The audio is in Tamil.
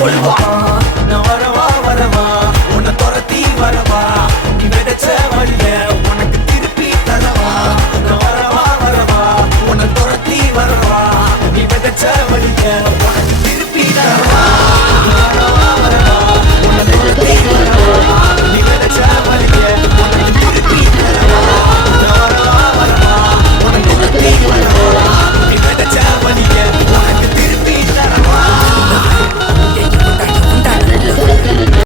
கொள்வா. நான் வரவா வரவா உன்னை துரத்தி வரவா, நீ விதைச்ச வழிய உனக்கு திருப்பி தரவா. நான் வரவா வரவா உன்னை துரத்தி வரவா, நீ விதைச்ச வழிய